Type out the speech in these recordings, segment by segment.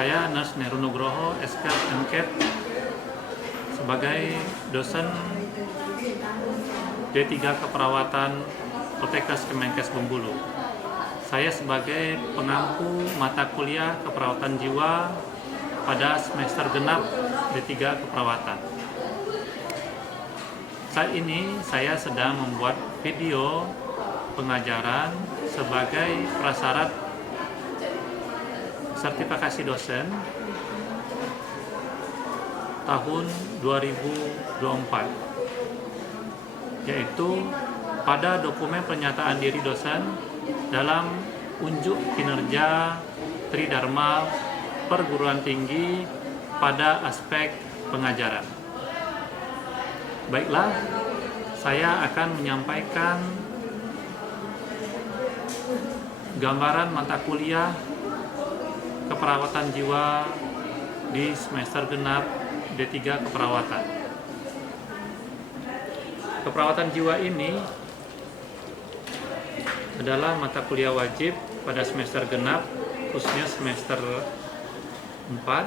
Saya Nurse Neru Nugroho, SK MCAT, sebagai dosen D3 Keperawatan Poltekkes Kemenkes Bengkulu. Saya sebagai pengampu mata kuliah keperawatan jiwa pada semester genap D3 Keperawatan. Saat ini saya sedang membuat video pengajaran sebagai prasyarat sertifikasi dosen tahun 2024, yaitu pada dokumen pernyataan diri dosen dalam unjuk kinerja Tridharma perguruan tinggi pada aspek pengajaran. Baiklah, saya akan menyampaikan gambaran mata kuliah keperawatan jiwa di semester genap D3 Keperawatan. Keperawatan jiwa ini adalah mata kuliah wajib pada semester genap, khususnya semester 4,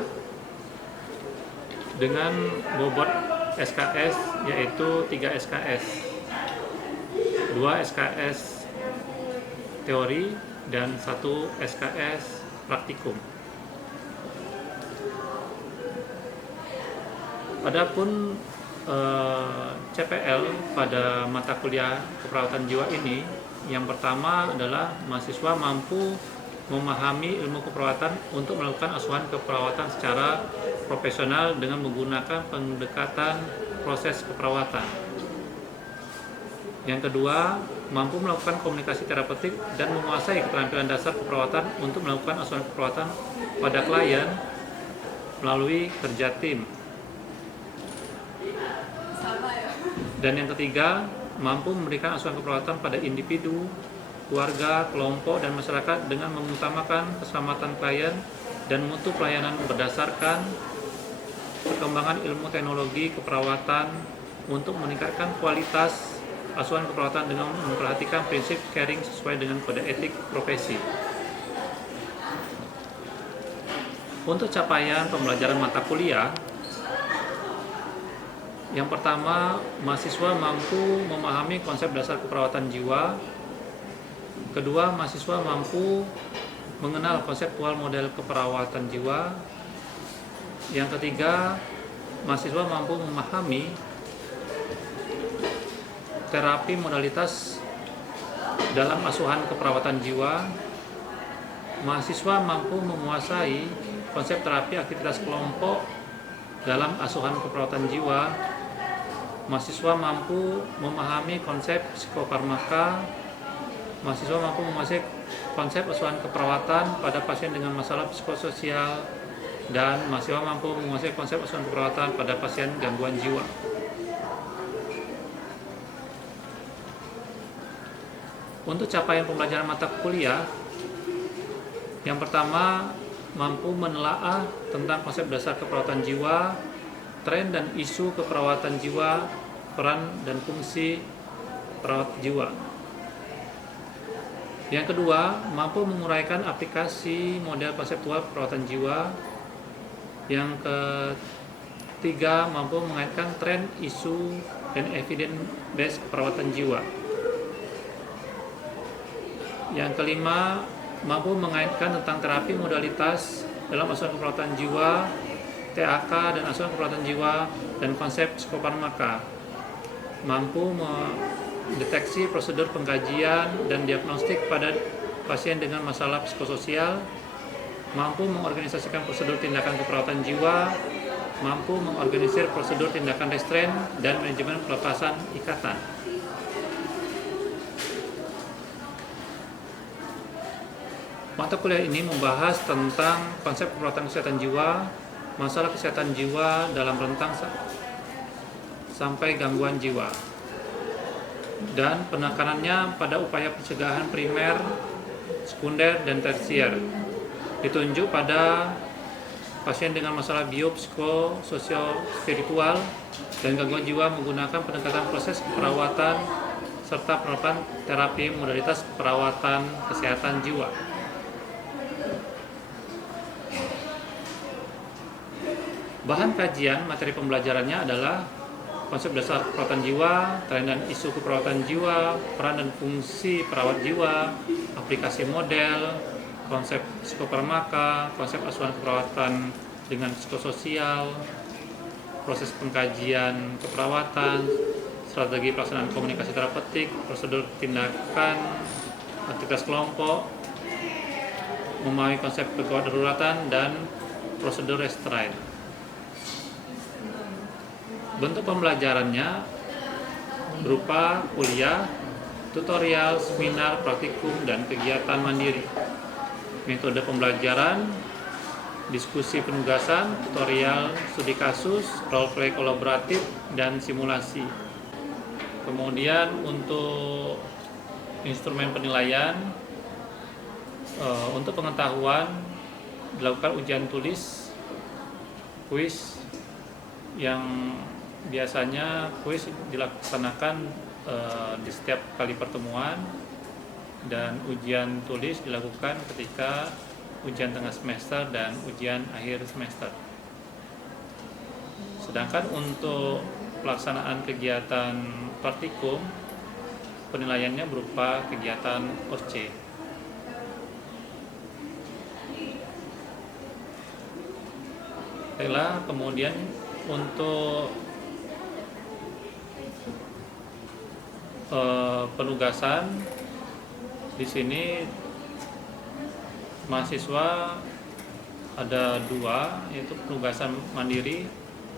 dengan bobot SKS yaitu 3 SKS, 2 SKS teori dan 1 SKS praktikum. Adapun CPL pada mata kuliah keperawatan jiwa ini, yang pertama adalah mahasiswa mampu memahami ilmu keperawatan untuk melakukan asuhan keperawatan secara profesional dengan menggunakan pendekatan proses keperawatan. Yang kedua, mampu melakukan komunikasi terapeutik dan menguasai keterampilan dasar keperawatan untuk melakukan asuhan keperawatan pada klien melalui kerja tim. Dan yang ketiga, mampu memberikan asuhan keperawatan pada individu, keluarga, kelompok, dan masyarakat dengan mengutamakan keselamatan klien dan mutu pelayanan berdasarkan perkembangan ilmu teknologi keperawatan untuk meningkatkan kualitas asuhan keperawatan dengan memperhatikan prinsip caring sesuai dengan kode etik profesi. Untuk capaian pembelajaran mata kuliah, yang pertama, mahasiswa mampu memahami konsep dasar keperawatan jiwa. Kedua, mahasiswa mampu mengenal konseptual model keperawatan jiwa. Yang ketiga, mahasiswa mampu memahami terapi modalitas dalam asuhan keperawatan jiwa. Mahasiswa mampu menguasai konsep terapi aktivitas kelompok dalam asuhan keperawatan jiwa. Mahasiswa mampu memahami konsep psikofarmaka. Mahasiswa mampu menguasai konsep asuhan keperawatan pada pasien dengan masalah psikososial, dan mahasiswa mampu menguasai konsep asuhan keperawatan pada pasien gangguan jiwa. Untuk capaian pembelajaran mata kuliah, yang pertama, mampu menelaah tentang konsep dasar keperawatan jiwa, tren dan isu keperawatan jiwa, peran dan fungsi perawat jiwa. Yang kedua, mampu menguraikan aplikasi model konseptual perawatan jiwa. Yang ketiga, mampu mengaitkan tren, isu, dan evidence based perawatan jiwa. Yang kelima, mampu mengaitkan tentang terapi modalitas dalam asuhan keperawatan jiwa, TAK dan asuhan keperawatan jiwa, dan konsep psikofarmaka. Mampu mendeteksi prosedur pengkajian dan diagnostik pada pasien dengan masalah psikososial. Mampu mengorganisasikan prosedur tindakan keperawatan jiwa. Mampu mengorganisir prosedur tindakan restrain dan manajemen pelepasan ikatan. Mata kuliah ini membahas tentang konsep keperawatan kesehatan jiwa, masalah kesehatan jiwa dalam rentang sampai gangguan jiwa, dan penekanannya pada upaya pencegahan primer, sekunder, dan tersier. Ditunjuk pada pasien dengan masalah biopsikososial spiritual dan gangguan jiwa menggunakan pendekatan proses perawatan serta penerapan terapi modalitas perawatan kesehatan jiwa. Bahan kajian materi pembelajarannya adalah konsep dasar keperawatan jiwa, tren dan isu keperawatan jiwa, peran dan fungsi perawat jiwa, aplikasi model, konsep psikofarmaka, konsep asuhan keperawatan dengan psikososial, proses pengkajian keperawatan, strategi pelaksanaan komunikasi terapeutik, prosedur tindakan, aktivitas kelompok, memahami konsep kegawat daruratan, dan prosedur restrain. Bentuk pembelajarannya berupa kuliah, tutorial, seminar, praktikum, dan kegiatan mandiri. Metode pembelajaran, diskusi penugasan, tutorial, studi kasus, role play kolaboratif, dan simulasi. Kemudian untuk instrumen penilaian, untuk pengetahuan dilakukan ujian tulis, kuis, yang biasanya kuis dilaksanakan di setiap kali pertemuan, dan ujian tulis dilakukan ketika ujian tengah semester dan ujian akhir semester. Sedangkan untuk pelaksanaan kegiatan praktikum, penilaiannya berupa kegiatan OSCE. Baiklah, kemudian untuk penugasan di sini mahasiswa ada dua, yaitu penugasan mandiri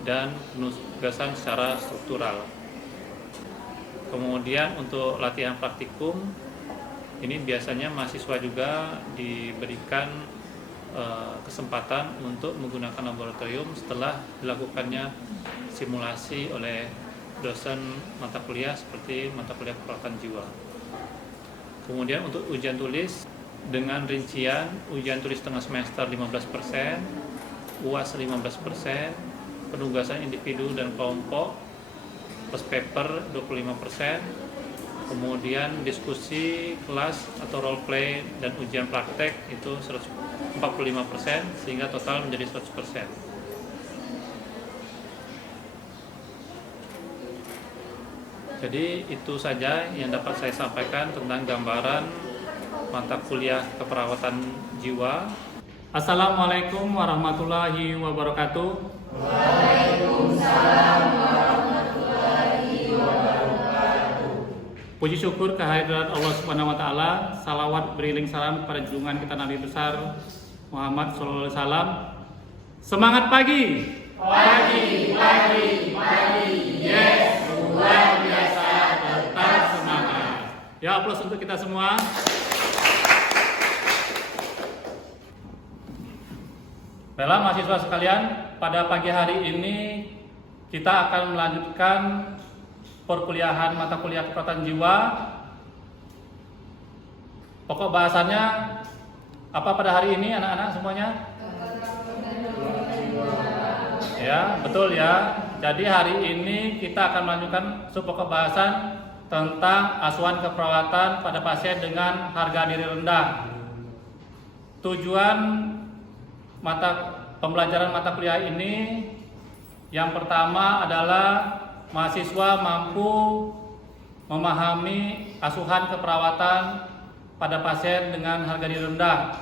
dan penugasan secara struktural. Kemudian untuk latihan praktikum ini biasanya mahasiswa juga diberikan kesempatan untuk menggunakan laboratorium setelah dilakukannya simulasi oleh dosen mata kuliah seperti mata kuliah keperawatan jiwa. Kemudian untuk ujian tulis dengan rincian ujian tulis tengah semester 15%, UAS 15%, penugasan individu dan kelompok plus paper 25%, kemudian diskusi kelas atau role play dan ujian praktek itu 45%, sehingga total menjadi 100%. Jadi itu saja yang dapat saya sampaikan tentang gambaran mata kuliah keperawatan jiwa. Assalamualaikum warahmatullahi wabarakatuh. Waalaikumsalam warahmatullahi wabarakatuh. Puji syukur kehadirat Allah Subhanahu wa taala, salawat beriring salam kepada junjungan kita Nabi besar Muhammad sallallahu alaihi wasallam. Semangat pagi. Pagi, yes, luar biasa, tetap semangat. Ya, aplaus untuk kita semua. Baiklah mahasiswa sekalian, pada pagi hari ini kita akan melanjutkan perkuliahan mata kuliah keperawatan jiwa. Pokok bahasannya apa pada hari ini anak-anak semuanya? Ya, betul ya. Jadi hari ini kita akan melanjutkan subpokok bahasan tentang asuhan keperawatan pada pasien dengan harga diri rendah. Tujuan pembelajaran mata kuliah ini yang pertama adalah mahasiswa mampu memahami asuhan keperawatan pada pasien dengan harga diri rendah.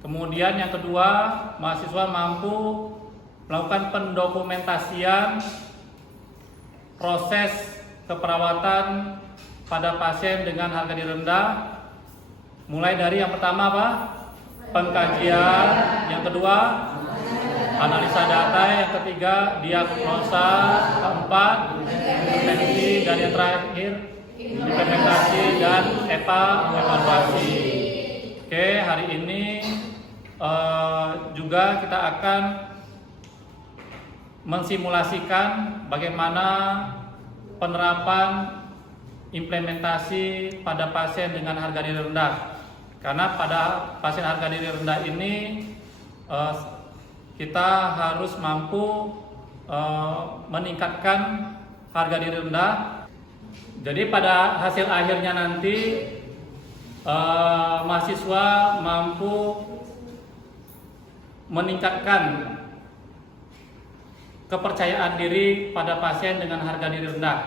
Kemudian yang kedua, mahasiswa mampu melakukan pendokumentasian proses keperawatan pada pasien dengan harga diri rendah, mulai dari yang pertama apa? Pengkajian, yang kedua analisa data, yang ketiga diagnosa, keempat intervensi, dan yang terakhir implementasi dan evaluasi. Oke, hari ini juga kita akan mensimulasikan bagaimana penerapan implementasi pada pasien dengan harga diri rendah. Karena pada pasien harga diri rendah ini kita harus mampu meningkatkan harga diri rendah. Jadi pada hasil akhirnya nanti mahasiswa mampu meningkatkan kepercayaan diri pada pasien dengan harga diri rendah.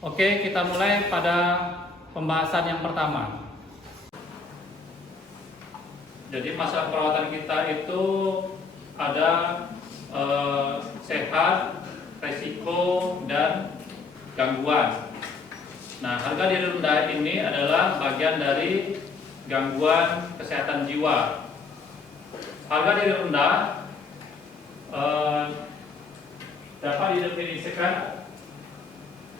Oke, kita mulai pada pembahasan yang pertama. Jadi masalah perawatan kita itu ada sehat, resiko, dan gangguan. Nah, harga diri rendah ini adalah bagian dari gangguan kesehatan jiwa. Harga diri rendah dapat didefinisikan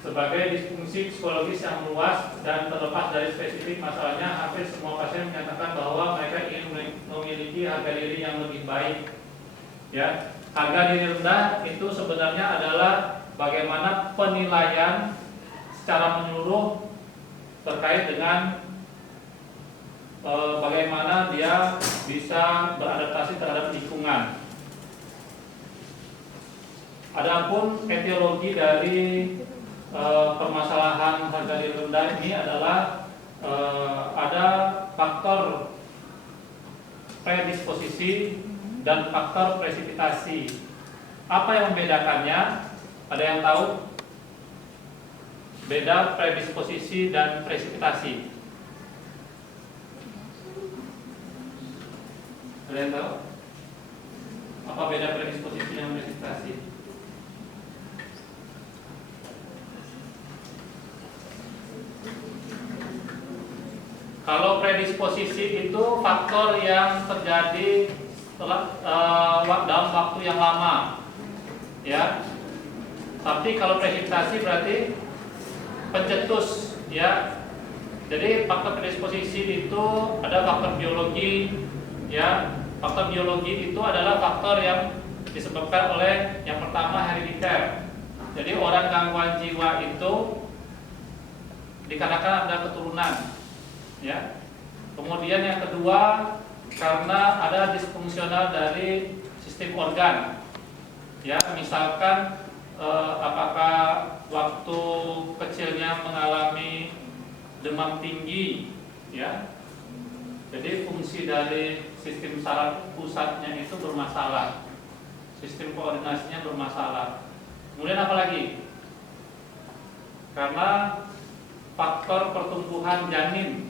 sebagai disfungsi psikologis yang luas dan terlepas dari spesifik masalahnya. Hampir semua pasien menyatakan bahwa mereka ingin memiliki harga diri yang lebih baik. Ya, harga diri rendah itu sebenarnya adalah bagaimana penilaian secara menyeluruh terkait dengan bagaimana dia bisa beradaptasi terhadap lingkungan. Adapun etiologi dari permasalahan harga diri rendah ini adalah ada faktor predisposisi dan faktor presipitasi. Apa yang membedakannya? Ada yang tahu? Beda predisposisi dan presipitasi. Ada yang tahu? Apa beda predisposisi dan presipitasi? Kalau predisposisi itu faktor yang terjadi dalam waktu yang lama, ya. Tapi kalau presipitasi berarti pencetus, ya. Jadi faktor predisposisi itu ada faktor biologi, ya. Faktor biologi itu adalah faktor yang disebabkan oleh yang pertama herediter. Jadi orang gangguan jiwa itu dikarenakan ada keturunan. Ya. Kemudian yang kedua karena ada disfungsional dari sistem organ. Ya, misalkan apakah waktu kecilnya mengalami demam tinggi, ya. Jadi fungsi dari sistem saraf pusatnya itu bermasalah. Sistem koordinasinya bermasalah. Kemudian apa lagi? Karena faktor pertumbuhan janin.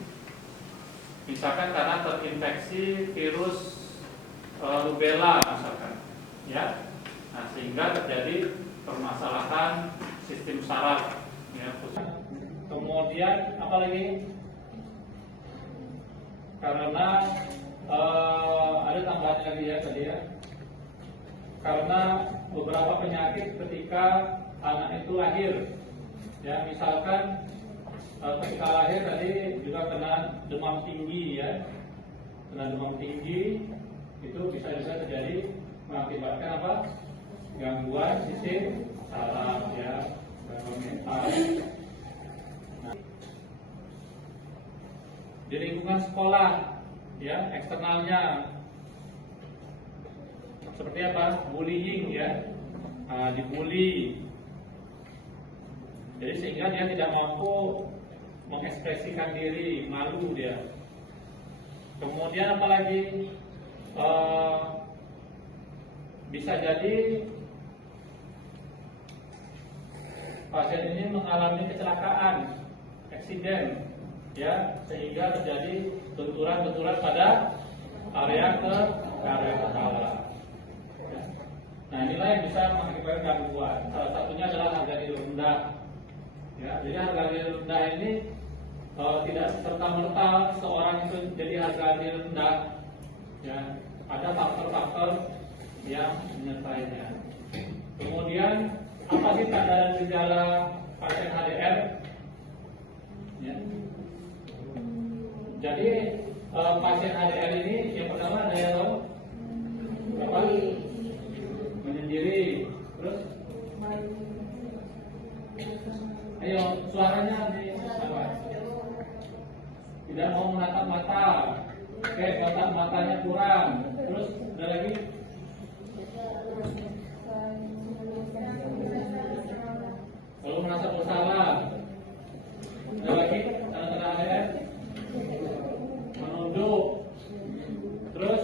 Misalkan karena terinfeksi virus rubella misalkan, ya. Nah, sehingga terjadi permasalahan sistem saraf, ya. Kemudian apa lagi? Karena ada tambahan lagi ya tadi ya. Karena beberapa penyakit ketika anak itu lahir, ya, misalkan ketika lahir tadi juga kena demam tinggi, ya. Kena demam tinggi itu bisa terjadi mengakibatkan apa? Gangguan sistem saraf, ya, gangguan mental. Nah, di lingkungan sekolah, ya, eksternalnya seperti apa? Bullying, ya. Nah, dibully. Jadi sehingga dia tidak mampu mengekspresikan diri, malu dia. Kemudian apalagi bisa jadi pasien ini mengalami kecelakaan, eksiden, ya, sehingga terjadi benturan-benturan pada area kepala. Ya. Nah, inilah yang bisa mengakibatkan gangguan. Salah satunya adalah harga diri rendah. Ya, jadi harga diri rendah ini tidak serta-merta seorang itu jadi harga diri rendah, ya. Ada faktor-faktor yang menyertainya. Kemudian apa sih tanda dan gejala pasien HDR? Ya. Jadi pasien HDR ini yang pertama ada yang tahu? Apa? Menyendiri. Terus? Ayo, suaranya di apa? Tidak mau menatap mata. Oke, kontak matanya kurang. Terus ada lagi? Kalau merasa bersalah. Ada lagi? Tanda-tanda HDR? Menunduk. Terus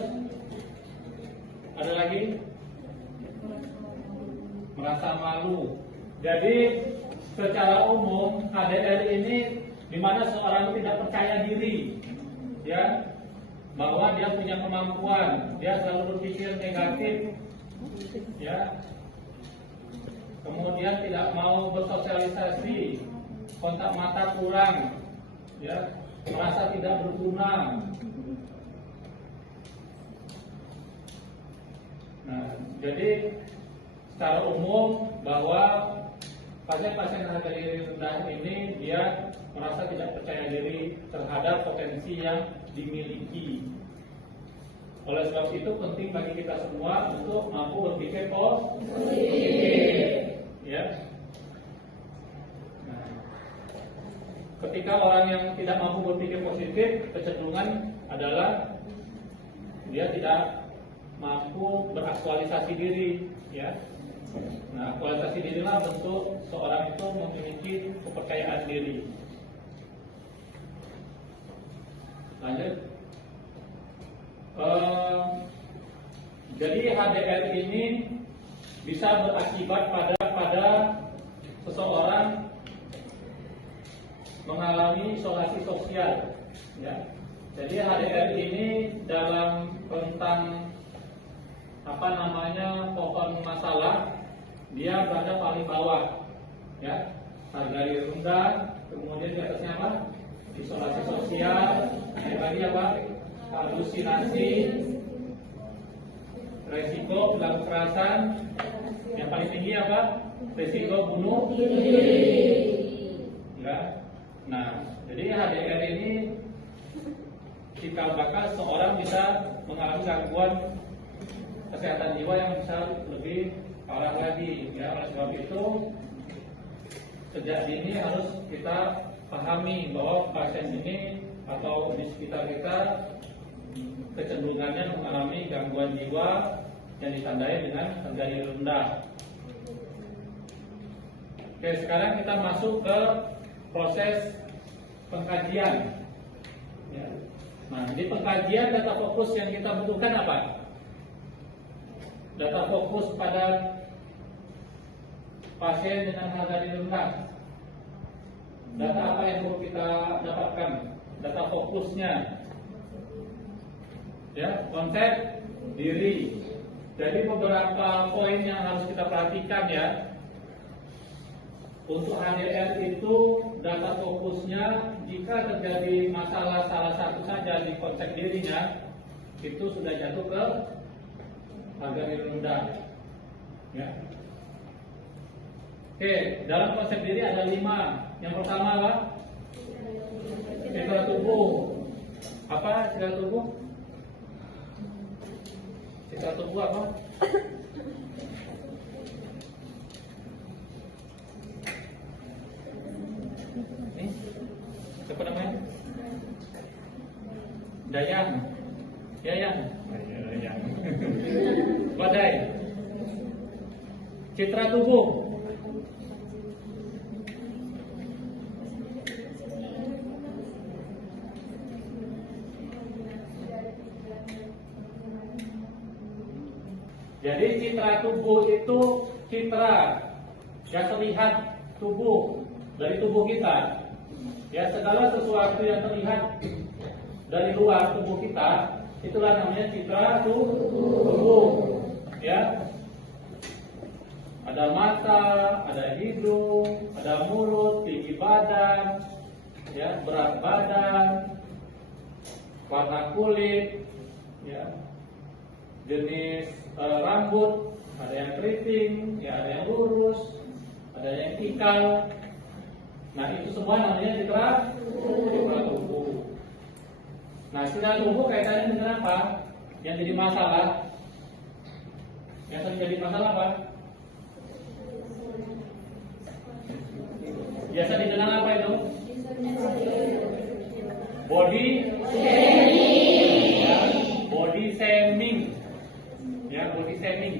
merasa malu. Jadi secara umum HDR ini di mana seorang tidak percaya diri, ya, bahwa dia punya kemampuan, dia selalu berpikir negatif, ya, kemudian tidak mau bersosialisasi, kontak mata kurang, ya, merasa tidak berguna. Nah, jadi secara umum bahwa pasien-pasien HDR rendah ini dia merasa tidak percaya diri terhadap potensi yang dimiliki. Oleh sebab itu penting bagi kita semua untuk mampu berpikir positif, ya. Nah, ketika orang yang tidak mampu berpikir positif, kecenderungan adalah dia tidak mampu beraktualisasi diri, ya. Nah, aktualisasi dirilah bentuk seorang itu memiliki kepercayaan diri. Lanjut. Jadi HDR ini bisa berakibat pada seseorang mengalami isolasi sosial, ya. Jadi HDR ini dalam rentang pohon masalah, dia berada paling bawah, ya. HDR rendah, kemudian di atasnya apa? Isolasi sosial, yang tadi apa? Halusinasi, resiko perilaku kekerasan, yang paling tinggi apa? Resiko bunuh diri. Ya. Nah, jadi HDR ini cikal bakal seorang bisa mengalami gangguan kesehatan jiwa yang bisa lebih parah lagi, ya. Oleh sebab itu sejak dini harus kita pahami bahwa pasien ini atau di sekitar kita kecenderungannya mengalami gangguan jiwa yang ditandai dengan HDR rendah. Oke, sekarang kita masuk ke proses pengkajian, ya. Nah, di pengkajian data fokus yang kita butuhkan apa? Data fokus pada pasien dengan HDR rendah. Data apa yang perlu kita dapatkan? Data fokusnya, ya, konsep diri. Jadi beberapa poin yang harus kita perhatikan, ya. Untuk HDR itu data fokusnya jika terjadi masalah salah satu saja di konsep dirinya itu sudah jatuh ke HDR rendah, ya. Oke, dalam konsep diri ada 5. Yang pertama apa? Citra tubuh. Apa citra tubuh? Citra tubuh apa? Ini siapa namanya? Dayang. Yayang. Dayang. Badai. Citra tubuh. Jadi citra tubuh itu citra yang terlihat tubuh dari tubuh kita. Ya, segala sesuatu yang terlihat dari luar tubuh kita itulah namanya citra tubuh. Ya. Ada mata, ada hidung, ada mulut, tinggi badan, ya, berat badan, warna kulit, ya, jenis rambut, ada yang keriting, ya, ada yang lurus, ada yang ikal. Nah, itu semua namanya citra tubuh. Nah, citra tubuh kaitannya dengan apa? Yang jadi masalah? Yang sering jadi masalah apa? Biasa dikenal apa itu? Body shaming. Ya, body shaming. Ya, body shaming.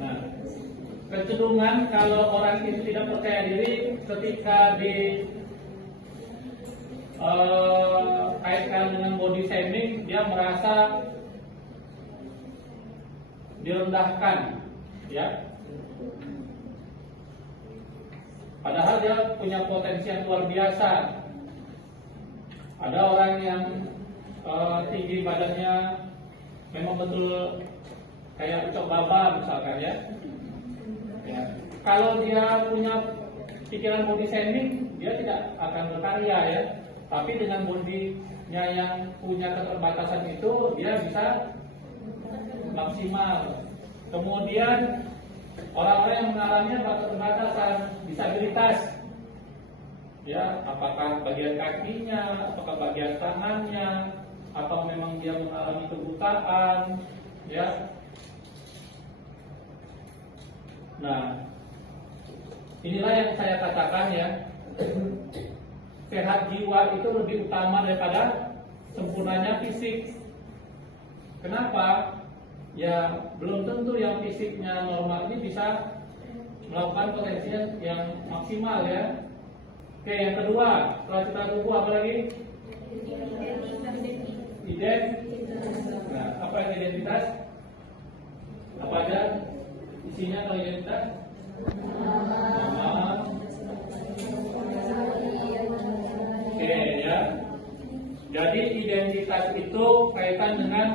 Nah, kecenderungan kalau orang itu tidak percaya diri ketika di kaitkan dengan body shaming, dia merasa direndahkan, ya. Padahal dia punya potensi yang luar biasa. Ada orang yang tinggi badannya memang betul kayak ucok baba misalkan, ya. Kalau dia punya pikiran body shaming, dia tidak akan berkarya, ya. Tapi dengan bodinya yang punya keterbatasan itu, dia bisa maksimal. Kemudian orang-orang yang mengalami keterbatasan disabilitas, ya, apakah bagian kakinya, apakah bagian tangannya, atau memang dia mengalami kebutaan, ya. Nah, inilah yang saya katakan, ya, sehat jiwa itu lebih utama daripada sempurnanya fisik. Kenapa? Ya, belum tentu yang fisiknya normal ini bisa melakukan potensinya yang maksimal, ya. Oke, yang kedua, setelah citra tubuh apa lagi? Nah, apa itu identitas? Apa aja isinya kalau identitas? Nama. Oke, ya. Jadi identitas itu kaitan dengan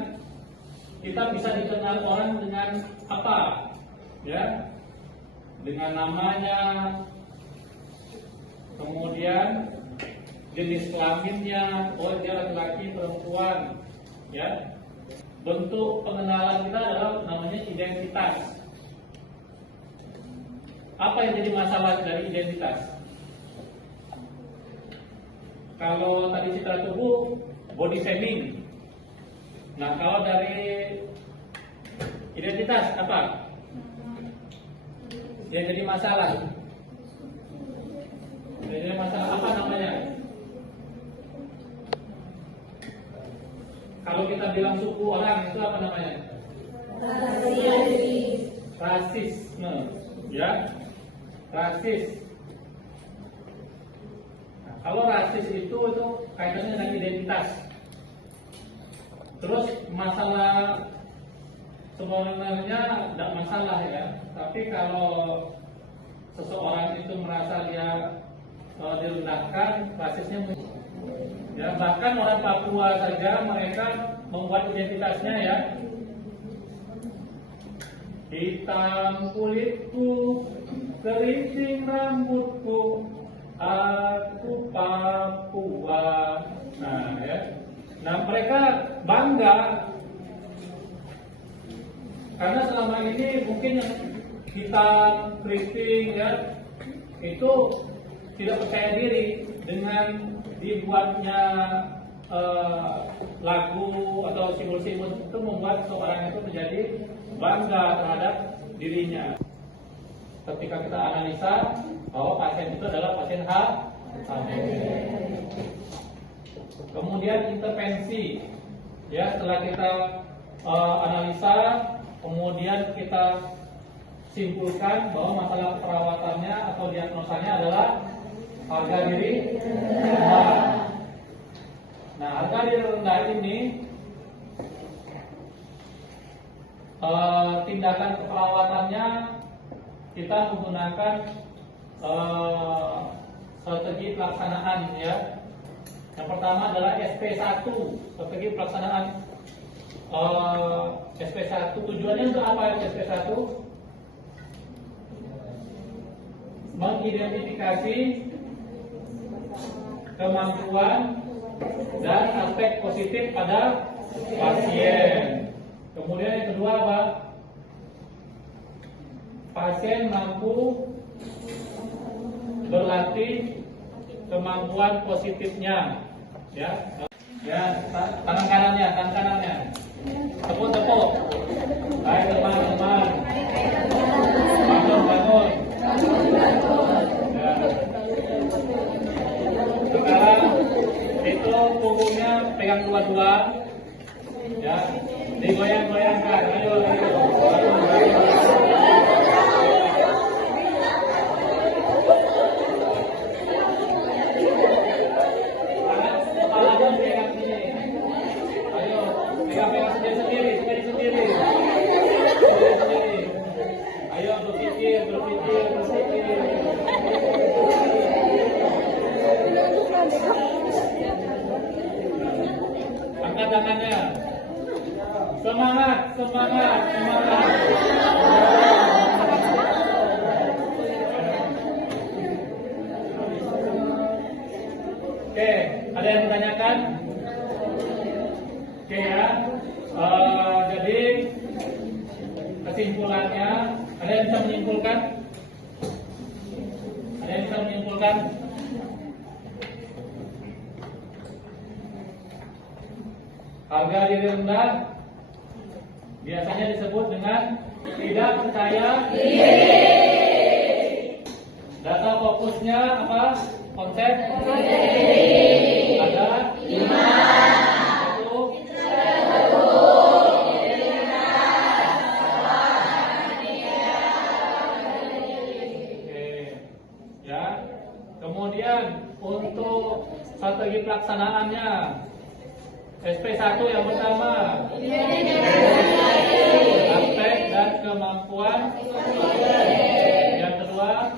kita bisa dikenal orang dengan apa, ya, dengan namanya, kemudian jenis kelaminnya, oh dia laki-laki perempuan, ya. Bentuk pengenalan kita adalah namanya identitas. Apa yang jadi masalah dari identitas? Kalau tadi citra tubuh, body shaming. Nah, kalau dari identitas apa? Yang jadi masalah? Yang jadi masalah apa namanya? Kalau kita bilang suku orang itu apa namanya? Rasisme, ya, rasis. Nah, kalau rasis itu kaitannya dengan identitas. Terus masalah sebenarnya tidak masalah, ya. Tapi kalau seseorang itu merasa dia direndahkan, rasisnya, ya, bahkan orang Papua saja mereka membuat identitasnya, ya, hitam kulitku, keriting rambutku, aku Papua. Nah, ya. Nah, mereka bangga karena selama ini mungkin yang hitam, keriting, ya, itu tidak percaya diri dengan dibuatnya lagu atau simbol-simbol itu membuat seorang itu menjadi bangga terhadap dirinya. Ketika kita analisa bahwa pasien itu adalah pasien HIV. Kemudian intervensi, ya, setelah kita analisa, kemudian kita simpulkan bahwa masalah perawatannya atau diagnosanya adalah harga diri rendah. Nah, harga diri rendah ini tindakan keperawatannya kita menggunakan strategi pelaksanaan, ya. Yang pertama adalah SP1, strategi pelaksanaan SP1. Tujuannya untuk apa SP1? Mengidentifikasi kemampuan dan aspek positif pada pasien. Kemudian yang kedua apa? Pasien mampu berlatih kemampuan positifnya, ya. Ya, tangan kanannya. Tepuk. Baik teman-teman. Bangun. Ya. Sekarang itu punggungnya pegang dua-dua, ya. Digoyang-goyangkan. Ayo. Pegang sendiri. semangat, semangat. Oke, ada yang menanyakan? Oke ya. Jadi kesimpulannya, ada yang bisa menyimpulkan? Ada yang bisa menyimpulkan? Harga diri rendah biasanya disebut dengan tidak percaya diri. Data fokusnya apa? Konsep ada 5. Ya. Kemudian untuk strategi pelaksanaannya, SP1 yang pertama, aspek dan kemampuan. Yang kedua,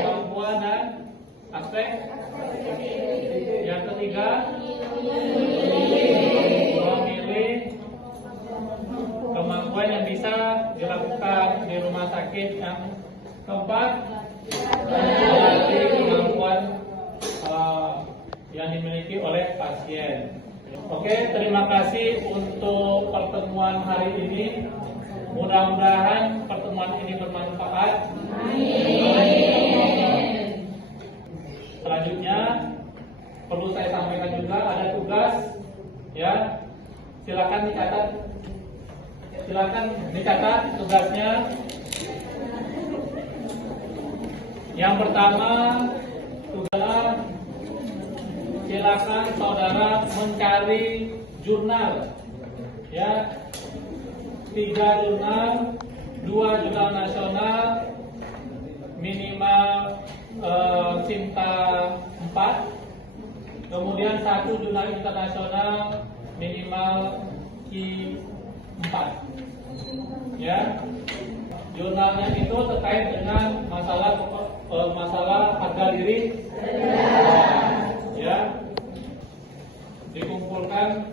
kemampuan dan aspek. Yang ketiga, memilih kemampuan yang bisa dilakukan di rumah sakit. Yang keempat, melatih kemampuan yang dimiliki oleh pasien. Oke, terima kasih untuk pertemuan hari ini. Mudah-mudahan pertemuan ini bermanfaat. Selanjutnya perlu saya sampaikan juga ada tugas, ya. Silakan dicatat tugasnya. Yang pertama, tugas silakan saudara mencari jurnal, ya, 3 jurnal, 2 jurnal nasional, minimal Sinta 4, kemudian 1 jurnal internasional, minimal Ki 4, ya. Jurnalnya itu terkait dengan masalah harga diri, ya, dikumpulkan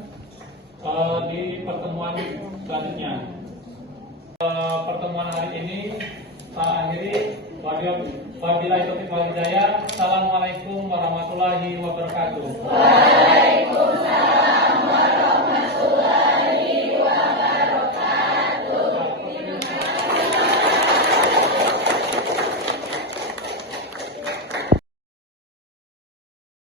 di pertemuan selanjutnya. Pertemuan hari ini saya akhiri. Wabillahi taufiq wal hidayah. Assalamualaikum warahmatullahi wabarakatuh. Waalaikumsalam.